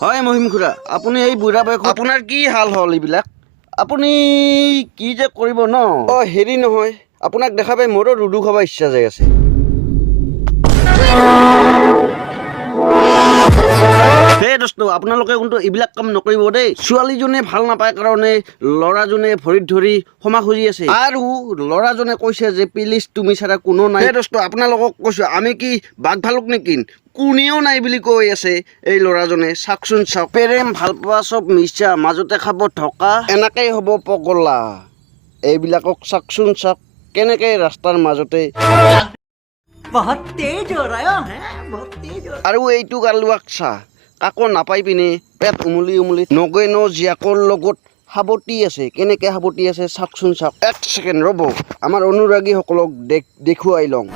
হয় মহিম খুৰা, আপুনি এই বুঢ়া বয়সত আপোনাৰ কি হাল হ'ল এইবিলাক? আপুনি কি যে কৰিব ন? হেৰি নহয়, আপোনাক দেখা পাই মোৰো লুডু খাব ইচ্ছা যাই আছে। সেই দোস্ত, আপোনালোকে কিন্তু এইবিলাক কাম নকৰিব দেই। ছোৱালীজনে ভাল নাপায় কাৰণে ল'ৰাজনে ভৰিত ধৰি ক্ষমা খুজি আছে, আৰু ল'ৰাজনে কৈছে যে প্লিজ তুমি ছাড়া কোনো নাই। সেই দোস্ত, আপোনালোকক কৈছো, আমি কি বাঘ ভালুক নেকি? কোনেও নাই বুলি কৈ আছে এই ল'ৰাজনে। চাওকচোন চাওক, প্ৰেম ভাল পোৱা চব মিছা, মাজতে খাব ধকা, এনেকেই হ'ব পগলা। এইবিলাকক চাওকচোন চাওক, কেনেকে ৰাস্তাৰ মাজতে আৰু এইটো গালুৱাক চা, কাকো নাপাই পিনে পেট উমলি উমলি নগৈ ন জীয়াকৰ লগত সাৱটি আছে। কেনেকে সাৱটি আছে চাওকচোন চাওক। এক ছেকেণ্ড ৰ'ব, আমাৰ অনুৰাগীসকলক দেখুৱাই লওঁ।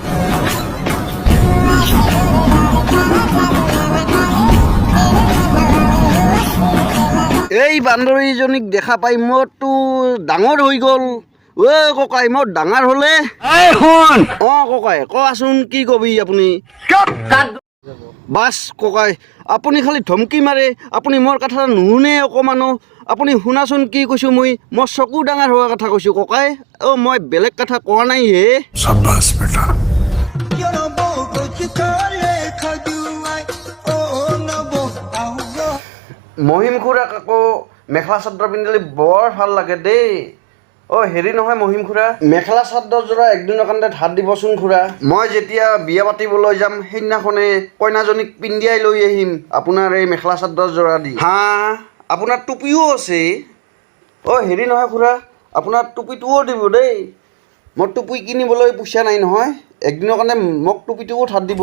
এই বান্দৰীজনীক দেখা পাই মোৰতো ডাঙৰ হৈ গ'ল। ককাই, মোৰ ডাঙৰ হ'লে ককাই কোৱাচোন কি কবি আপুনি? বাছ ককাই, আপুনি খালি ধমকি মাৰে, আপুনি মোৰ কথা নুশুনে অকমানো। আপুনি শুনাচোন কি কৈছোঁ মই চকু ডাঙৰ হোৱাৰ কথা কৈছোঁ ককাই। মই বেলেগ কথা কোৱা নাই হে। মহিম খুৰাক আকৌ মেখেলা চাদৰ পিন্ধিলে বৰ ভাল লাগে দেই। হেৰি নহয় মহিম খুৰা, মেখেলা চাদৰযোৰা একদিনৰ কাৰণে ধাৰ দিবচোন খুৰা। মই যেতিয়া বিয়া পাতিবলৈ যাম সেইদিনাখনে কইনাজনীক পিন্ধিয়াই লৈ আহিম আপোনাৰ এই মেখেলা চাদৰযোৰা দি। আপোনাৰ টুপিও আছে। হেৰি নহয় খুৰা, আপোনাৰ টুপিটোও দিব দেই। মোৰ টুপি কিনিবলৈ পইচা নাই নহয়, একদিনৰ কাৰণে মোক টুপিটোও ধাৰ দিব।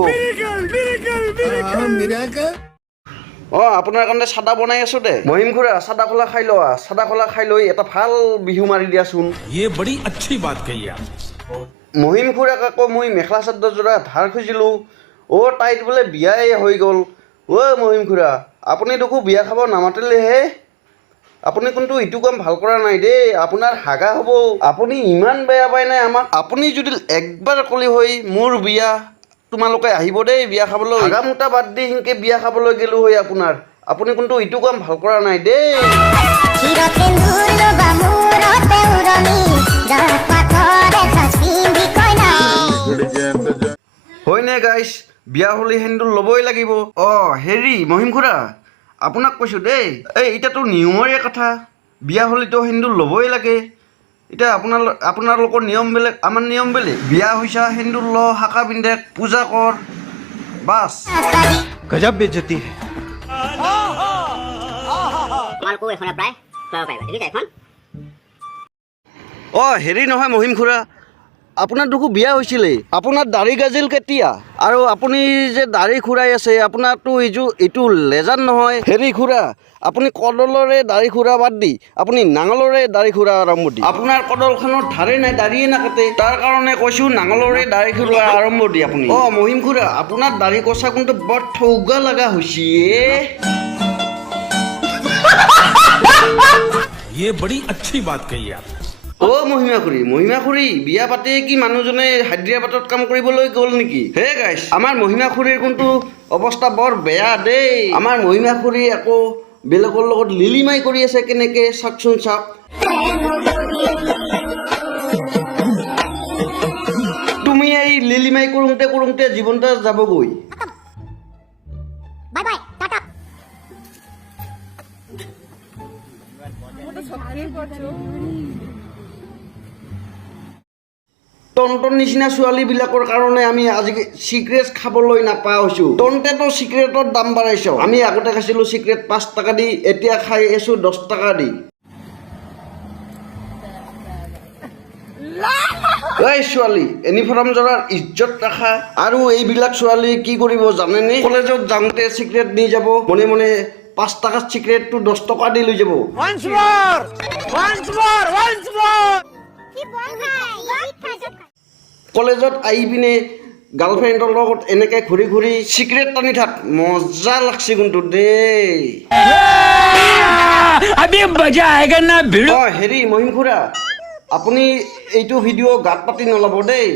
আপোনাৰ কাৰণে চাদা বনাই আছো দে। মহিম খুৰা, চাদা খোলা খাই লোৱা। চাদা খোলা খাই লৈ এটা ভাল বিহু মাৰি দিয়াচোন। মহিম খুৰাক আকৌ মই মেখেলা চাদৰযোৰা ধাৰ খুজিলোঁ। তাইত বোলে বিয়াই হৈ গ'ল। মহিম খুৰা, আপুনি দেখোন বিয়া খাব নামাতিলেহে। আপুনি কিন্তু এইটো কাম ভাল কৰা নাই দেই, আপোনাৰ হাগা হ'ব। আপুনি ইমান বেয়া পায় নাই আমাক? আপুনি যদি একবাৰ ক'লে হৈ মোৰ বিয়া, তোমালোকে আহিব দেই বিয়া খাবলৈ। হাগা মোটা বাদ দি সিনকে বিয়া খাবলৈ গেলো হৈ আপোনাৰ। আপুনি কিন্তু এইটো কাম ভাল কৰা নাই দেই। হয়নে গাইছ, বিয়া হ'লে সেন্দুৰ ল'বই লাগিব। হেৰি মহিম খুৰা, আপোনাক কৈছোঁ দেই, এতিয়াতো নিয়মৰে কথা, বিয়া হ'লেতো সেন্দুৰ ল'বই লাগে। এতিয়া আপোনালোকৰ নিয়ম বেলেগ, আমাৰ নিয়ম বেলেগ। বিয়া হৈছা সেন্দুৰ ল, শাখা পিন্ধে, পূজা কৰ, বাছ। গজব বেজ্জতি। হেৰি নহয় মহিম খুৰা, আপোনাৰ দেখোন বিয়া হৈছিলে, আপোনাৰ দাঢ়ি গাজিল কেতিয়া? আৰু আপুনি যে দাঢ়ি খুৰাই আছে, আপোনাৰতো এইটো লেজাৰ নহয়। হেৰি খুৰা, আপুনি কদলৰে দাঢ়ি খুৰা বাদ দি আপুনি নাঙলৰে দাঢ়ি খুৰা আৰম্ভ দি। আপোনাৰ কদলখনৰ ধাৰে নাই, দাঢ়িয়ে নাকাটে, তাৰ কাৰণে কৈছোঁ নাঙলৰে দাঢ়ি খুৰা আৰম্ভ দি আপুনি। মহিম খুৰা, আপোনাৰ দাঢ়ি কচা কিন্তু বৰ ঠৌগা লগা হৈছে। মহিমা খুৰী বিয়া পাতি কি মানুহজনে হায়দৰাবাদত কাম কৰিবলৈ গ'ল নেকি? হে গাইছ, আমাৰ মহিমা খুৰীৰ কিন্তু অৱস্থা বৰ বেয়া দেই। আমাৰ মহিমা খুৰী আকৌ বেলেগৰ লগত লিলিমাই কৰি আছে, কেনেকে চাওকচোন চাওক। তুমি এই লিলিমাই কৰোঁতে জীৱনটা যাবগৈ। টনটন নিচিনা ছোৱালীবিলাকৰ কাৰণে আমি আজি চিগাৰেট খাবলৈ নাপা হৈছোঁ। তন্তেতো চিগাৰেটৰ দাম বাঢ়াইছ। আমি আগতে খাইছিলোঁ চিগাৰেট 5 টকা দি, এতিয়া খাই আছোঁ 10 টকা দি। ছোৱালী, ইউনিফৰ্ম জোৰাৰ ইজ্জত ৰাখা। আৰু এইবিলাক ছোৱালী কি কৰিব জানেনে? কলেজত যাওঁতে চিগাৰেট নি যাব, মনে মনে 5 টকাৰ চিগাৰেটটো 10 টকা দি লৈ যাব। কলেজত আহি পিনে গাৰ্লফ্ৰেণ্ডৰ লগত এনেকে ঘূৰি ঘূৰি চিগাৰেট টানি থাক, মজা লাগছে কিন্তু দেই। হেৰি মহিম খুৰা, আপুনি এইটো ভিডিঅ' গাত পাতি নল'ব দেই।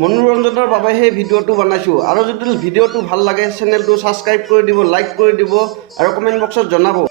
মনোৰঞ্জনৰ বাবে সেই ভিডিঅ'টো বনাইছোঁ। আৰু যদি ভিডিঅ'টো ভাল লাগে চেনেলটো ছাবস্ক্ৰাইব কৰি দিব, লাইক কৰি দিব আৰু কমেণ্ট বক্সত জনাব।